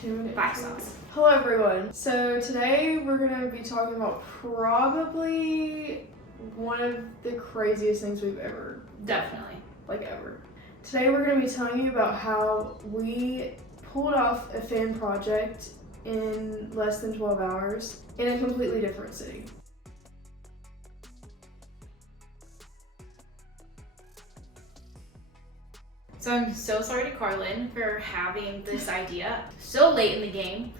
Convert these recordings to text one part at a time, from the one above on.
5 sauce. Hello everyone. So today we're gonna be talking about probably one of the craziest things we've ever Definitely. ever. Today we're gonna be telling you about how we pulled off a fan project in less than 12 hours in a completely different city. So I'm so sorry to Carlin for having this idea so late in the game.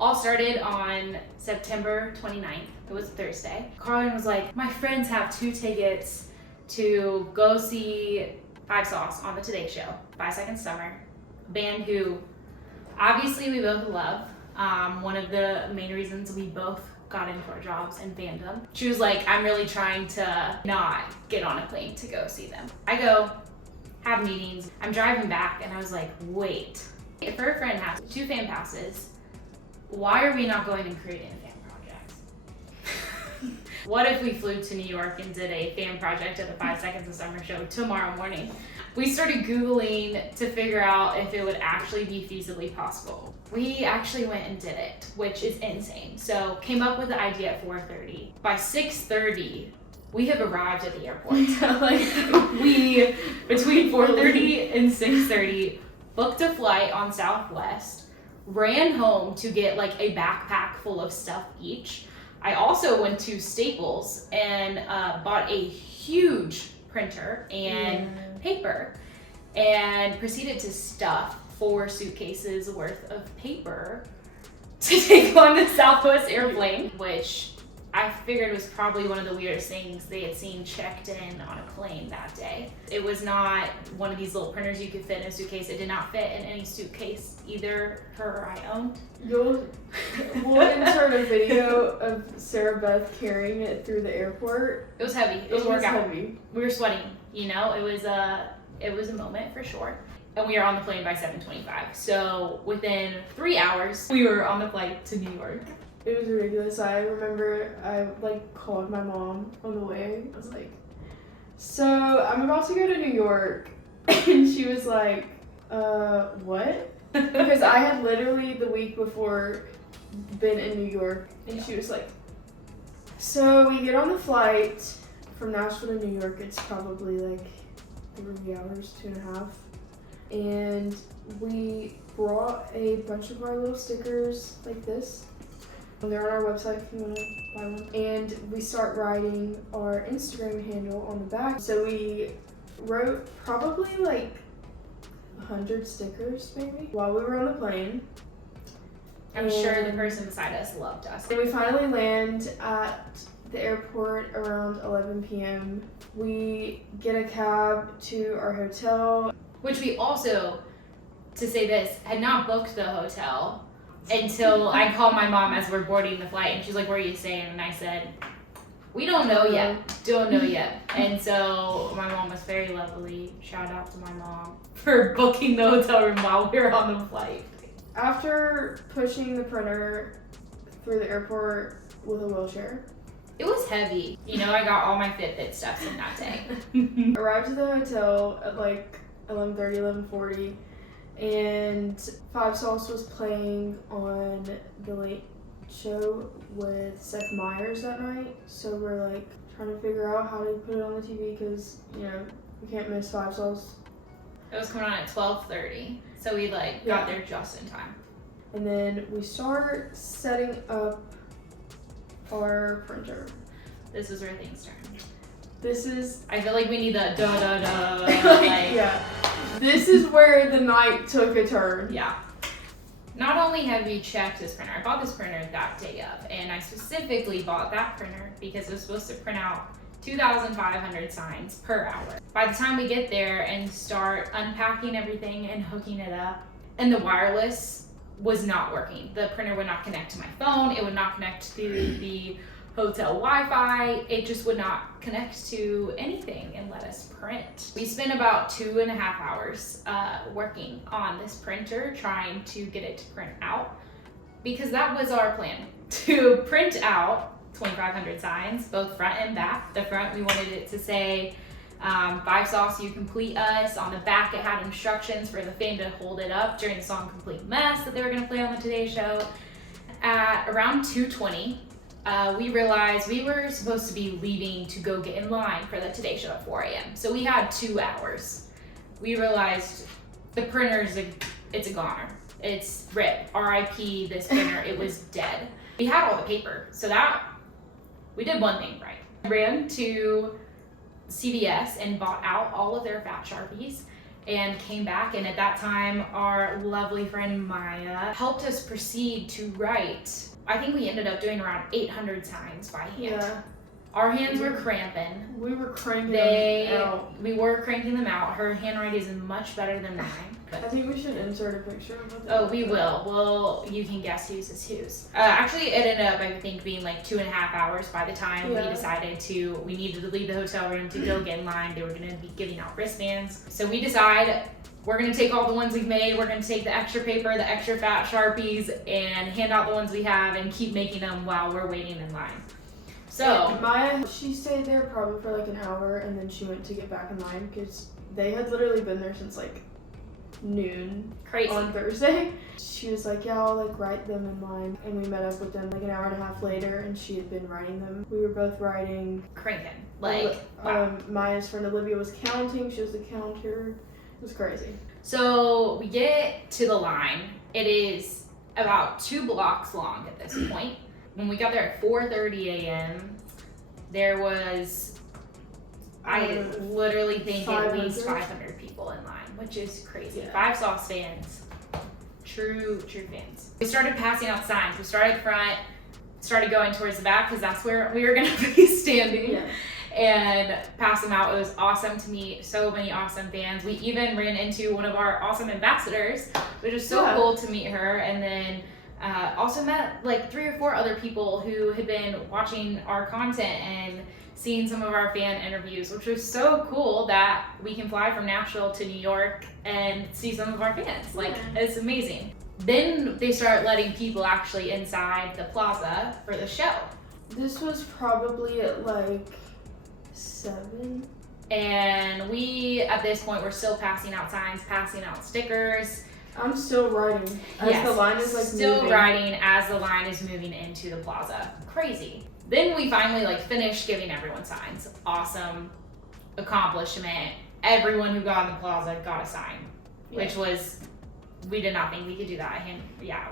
All started on September 29th. It was Thursday. Carlin was like, my friends have 2 tickets to go see 5 Sauce on the Today Show, 5 Seconds Summer, a band who obviously we both love. One of the main reasons we both got into our jobs in fandom. She was like, I'm really trying to not get on a plane to go see them. I go, have meetings. I'm driving back and I was like, wait, if her friend has 2 fan passes, why are we not going and creating a fan project? What if we flew to New York and did a fan project at the 5 Seconds of Summer show tomorrow morning? We started Googling to figure out if it would actually be feasibly possible. We actually went and did it, which is insane. So came up with the idea at 4:30. By 6:30, we have arrived at the airport. We, between 4:30 and 6:30, booked a flight on Southwest, ran home to get like a backpack full of stuff each. I also went to Staples and bought a huge printer and paper and proceeded to stuff 4 suitcases worth of paper to take on the Southwest airplane, which I figured was probably one of the weirdest things they had seen checked in on a plane that day. It was not one of these little printers you could fit in a suitcase. It did not fit in any suitcase either her or I owned. We'll insert a video of Sarah Beth carrying it through the airport. It was heavy. It was workout. Heavy. We were sweating, you know? It was a moment for sure. And we were on the plane by 7:25. So within 3 hours, we were on the flight to New York. It was ridiculous. I remember I called my mom on the way. I was like, so I'm about to go to New York. And she was like, what? Because I had literally the week before been in New York. And she was like, so we get on the flight from Nashville to New York. It's probably 3 hours, 2.5. And we brought a bunch of our little stickers like this. They're on our website if you want to buy one. And we start writing our Instagram handle on the back. So we wrote probably 100 stickers maybe while we were on the plane. I'm sure the person beside us loved us. And we finally land at the airport around 11 p.m. We get a cab to our hotel. Which we also, to say this, had not booked the hotel until I called my mom as we're boarding the flight, and she's like, where are you staying? And I said, we don't know yet. Don't know yet. And so my mom was very lovely. Shout out to my mom for booking the hotel room while we were on the flight. After pushing the printer through the airport with a wheelchair. It was heavy. You know, I got all my Fitbit stuff in that day. Arrived at the hotel at 11:30, 11:40. And 5 Sauce was playing on the Late Show with Seth Meyers that night. So we're trying to figure out how to put it on the TV because, we can't miss 5 Sauce. It was coming on at 12:30. So we got there just in time. And then we start setting up our printer. This is where things turn. I feel like we need the da-da-da. Yeah. This is where the night took a turn. Yeah. Not only have we checked this printer, I bought this printer that day of, and I specifically bought that printer because it was supposed to print out 2,500 signs per hour. By the time we get there and start unpacking everything and hooking it up, and the wireless was not working. The printer would not connect to my phone. It would not connect to the hotel Wi-Fi. It just would not connect to anything and let us print. We spent about 2.5 hours working on this printer, trying to get it to print out, because that was our plan, to print out 2,500 signs, both front and back. The front, we wanted it to say 5 Sauce, You Complete Us. On the back, it had instructions for the fan to hold it up during the song Complete Mess that they were going to play on the Today Show. At around 2:20, we realized we were supposed to be leaving to go get in line for the Today Show at 4 a.m. So we had 2 hours. We realized the printer's it's a goner. It's RIP, RIP, this printer, it was dead. We had all the paper, so that, we did one thing right. I ran to CVS and bought out all of their fat Sharpies and came back, and at that time, our lovely friend Maya helped us proceed to write. I think we ended up doing around 800 signs by hand. Yeah. Our hands were cramping. We were cranking them out. We were cranking them out. Her handwriting is much better than mine. I think we should insert a picture of what. Oh, we will. Well, you can guess whose is whose. Actually, it ended up, I think, being like 2.5 hours by the time we decided we needed to leave the hotel room to go get in line. They were going to be giving out wristbands. So we decide we're going to take all the ones we've made. We're going to take the extra paper, the extra fat Sharpies, and hand out the ones we have and keep making them while we're waiting in line. So Maya, she stayed there probably for like an hour, and then she went to get back in line because they had literally been there since like noon. Crazy. On Thursday. She was like, yeah, I'll like write them in line, and we met up with them like an hour and a half later, and she had been writing them. We were both writing. Cranking. Like, wow. Maya's friend Olivia was counting. She was the counter. It was crazy. So we get to the line. It is about 2 blocks long at this point. When we got there at 4:30 a.m., there was, I literally think at least 500 people in line, which is crazy. Yeah. 5 Sauce fans, true fans. We started passing out signs. We started at the front, started going towards the back because that's where we were going to be standing. Yeah. And pass them out. It was awesome to meet so many awesome fans. We even ran into one of our awesome ambassadors, which was so cool to meet her. And then also met like 3 or 4 other people who had been watching our content and seeing some of our fan interviews, which was so cool that we can fly from Nashville to New York and see some of our fans. Like, it's amazing. Then they start letting people actually inside the plaza for the show. This was probably at like 7. And we, at this point, were still passing out signs, passing out stickers. I'm still writing as the line is like still writing as the line is moving into the plaza. Crazy. Then we finally like finished giving everyone signs. Awesome accomplishment. Everyone who got in the plaza got a sign, which was, we did not think we could do that.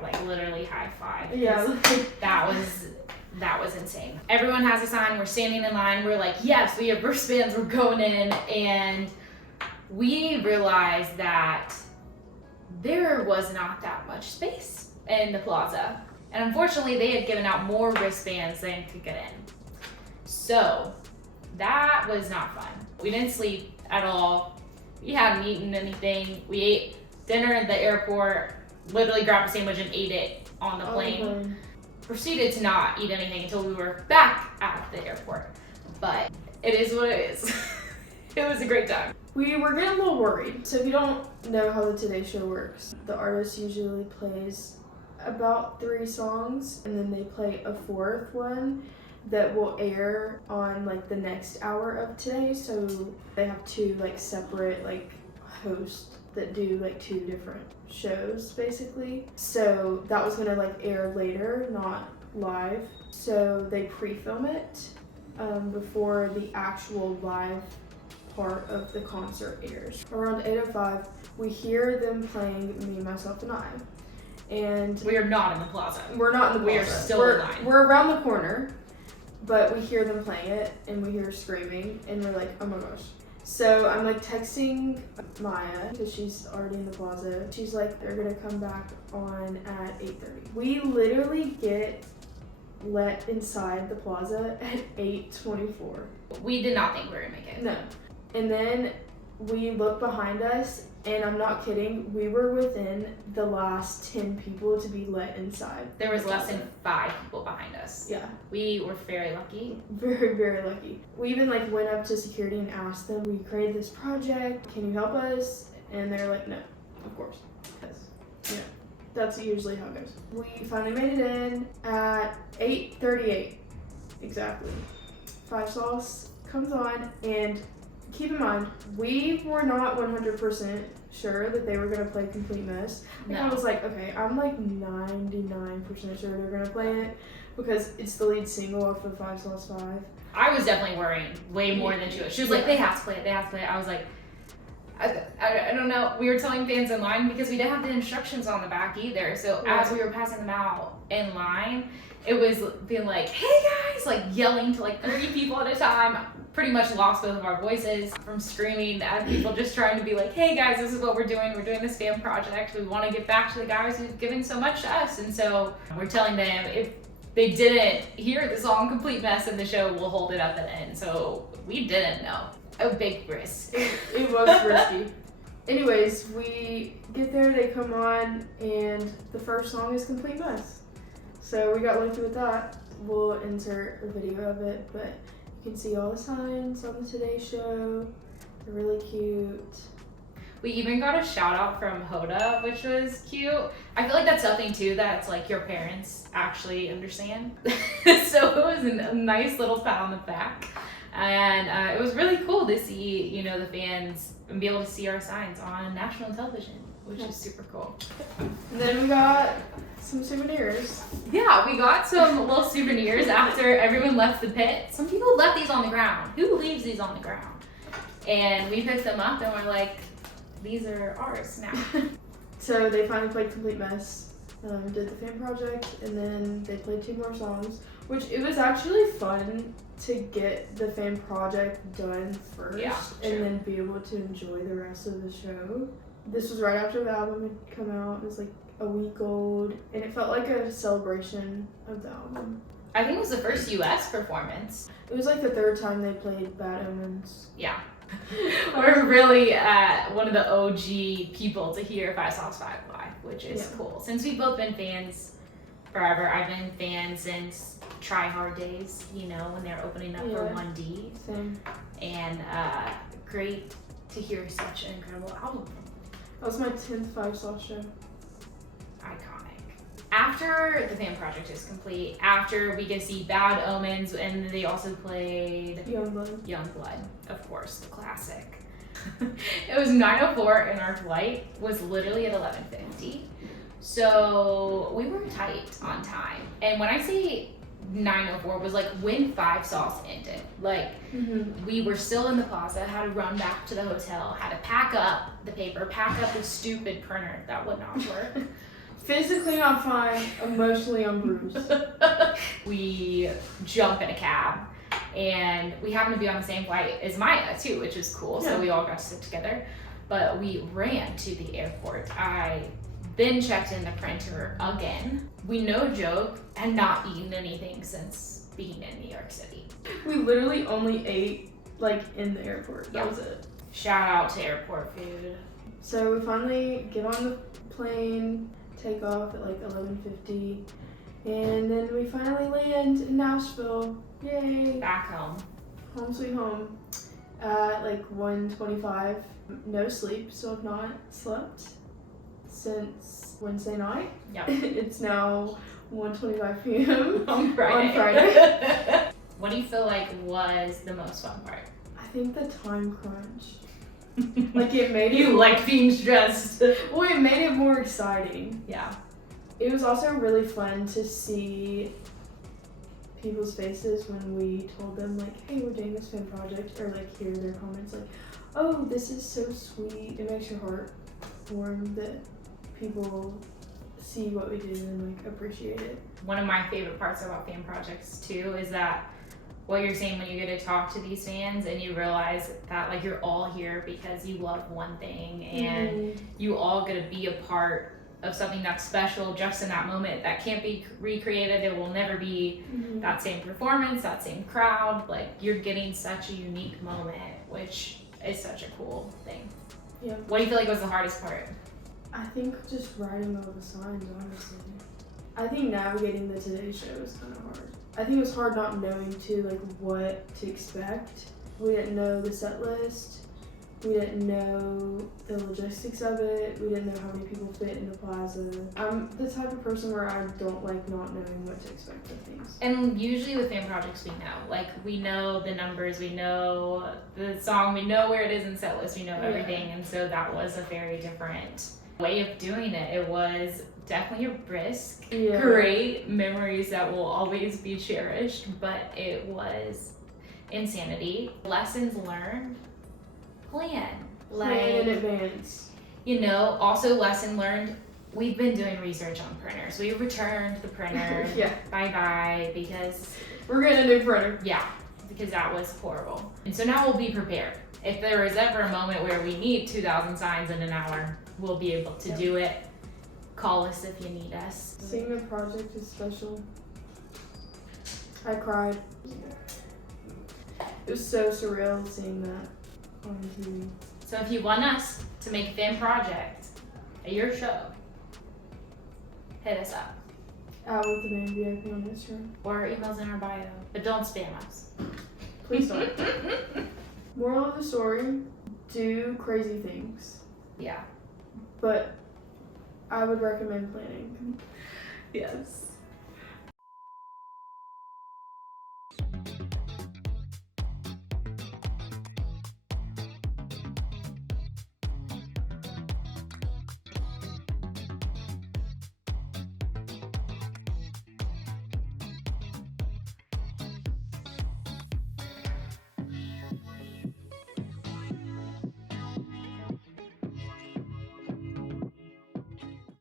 Like literally high five. Yeah. That was insane. Everyone has a sign. We're standing in line. We're like, yes, we have wristbands. We're going in. And we realized that there was not that much space in the plaza. And unfortunately, they had given out more wristbands than could get in. So that was not fun. We didn't sleep at all. We hadn't eaten anything. We ate dinner at the airport, literally grabbed a sandwich and ate it on the plane. Proceeded to not eat anything until we were back at the airport. But it is what it is. It was a great time. We were getting a little worried. So if you don't know how the Today Show works, the artist usually plays about 3 songs, and then they play a 4th one that will air on like the next hour of Today. So they have 2 like separate like hosts that do like 2 different shows basically. So that was gonna like air later, not live. So they pre-film it before the actual live part of the concert airs. Around 8:05, we hear them playing Me, Myself, and I. And we are not in the plaza. We're not in the plaza. We are still in line. We're around the corner, but we hear them playing it, and we hear screaming, and we're like, oh my gosh. So I'm like texting Maya, because she's already in the plaza. She's like, they're gonna come back on at 8:30. We literally get let inside the plaza at 8:24. We did not think we were gonna make it. No. And then we look behind us, and I'm not kidding, we were within the last 10 people to be let inside. There was less than 5 people behind us. Yeah. We were very lucky. Very, very lucky. We even like went up to security and asked them, we created this project, can you help us? And they're like, no, of course. Yes. That's usually how it goes. We finally made it in at 8:38, exactly. 5 Sauce comes on, and keep in mind, we were not 100% sure that they were going to play Complete Mess. And I was like, okay, I'm like 99% sure they're going to play it because it's the lead single off of 5 Sauce 5. I was definitely worrying way more than she was. She was like, they have to play it, they have to play it. I was like, I don't know. We were telling fans in line because we didn't have the instructions on the back either. So as we were passing them out in line, it was being like, hey guys, like yelling to like 30 people at a time. Pretty much lost both of our voices from screaming at people, just trying to be like, hey guys, this is what we're doing. We're doing this fan project. We want to get back to the guys who've given so much to us. And so we're telling them if they didn't hear the song Complete Mess in the show, we'll hold it up at the end. So we didn't know. A big risk. It was risky. Anyways, we get there, they come on, and the first song is Complete Mess. So we got lucky with that. We'll insert a video of it, but you can see all the signs on the Today Show. They're really cute. We even got a shout out from Hoda, which was cute. I feel like that's something too that's like your parents actually understand. So it was a nice little pat on the back. And it was really cool to see, you know, the fans and be able to see our signs on national television, which is super cool. And then we got some souvenirs. Yeah, we got some little souvenirs after everyone left the pit. Some people left these on the ground. Who leaves these on the ground? And we picked them up and we're like, these are ours now. So they finally played Complete Mess, did the fan project, and then they played 2 more songs, which it was actually fun to get the fan project done first and then be able to enjoy the rest of the show. This was right after the album had come out. It was like a week old, and it felt like a celebration of the album. I think it was the first US performance. It was like the 3rd time they played Bad Omens. Yeah. We're really one of the OG people to hear 5 Sauce 5 live, which is cool. Since we've both been fans forever, I've been fans since Try Hard days, you know, when they're opening up for 1D. Same. And great to hear such an incredible album from them. That was my 10th 5 Sauce show. Iconic. After the fan project is complete, after we get to see Bad Omens, and they also played Youngblood, of course, the classic. It was 9:04 and our flight was literally at 11:50. So we were tight on time. And when I say 9:04 was like when 5 Sauce ended. Like we were still in the plaza, had to run back to the hotel, had to pack up the paper, pack up the stupid printer that would not work. Physically not fine, emotionally I'm bruised. We jump in a cab, and we happened to be on the same flight as Maya too, which was cool. So we all got to sit together. But we ran to the airport. I then checked in the printer again. We, no joke, had not eaten anything since being in New York City. We literally only ate like in the airport. That was it. Shout out to airport food. So we finally get on the plane, take off at like 11:50, and then we finally land in Nashville. Yay! Back home. Home sweet home. At like 1:25. No sleep, so I've not slept since Wednesday night. Yep. It's now 1:25 p.m. on Friday. What do you feel like was the most fun part? I think the time crunch. Like it made you liked being stressed. Well, it made it more exciting. Yeah. It was also really fun to see people's faces when we told them like, hey, we're doing this fan project, or like hear their comments like, oh, this is so sweet. It makes your heart warm that people see what we do and like appreciate it. One of my favorite parts about fan projects too is that what you're saying when you get to talk to these fans and you realize that like you're all here because you love one thing and you all get to be a part of something that's special just in that moment that can't be recreated. It will never be that same performance, that same crowd. Like you're getting such a unique moment, which is such a cool thing. Yeah. What do you feel like was the hardest part? I think just writing all the signs, honestly. I think navigating the Today Show was kind of hard. I think it was hard not knowing too like what to expect. We didn't know the set list. We didn't know the logistics of it. We didn't know how many people fit in the plaza. I'm the type of person where I don't like not knowing what to expect of things. And usually with fan projects, we know. Like, we know the numbers, we know the song, we know where it is in set list, we know everything. And so that was a very different way of doing it. It was definitely a risk. Great memories that will always be cherished, but it was insanity. Lessons learned. Plan in advance. You know, also lesson learned, we've been doing research on printers. We returned the printer. Bye because we're getting a new printer. Because that was horrible. And so now we'll be prepared. If there is ever a moment where we need 2,000 signs in an hour, we'll be able to do it. Call us if you need us. Seeing the project is special. I cried. It was so surreal seeing that on TV. So if you want us to make a fan project at your show, hit us up. Out with the name VIP on Instagram. Or emails in our bio. But don't spam us. Please don't. Moral of the story, do crazy things. Yeah. But I would recommend planning. Yes.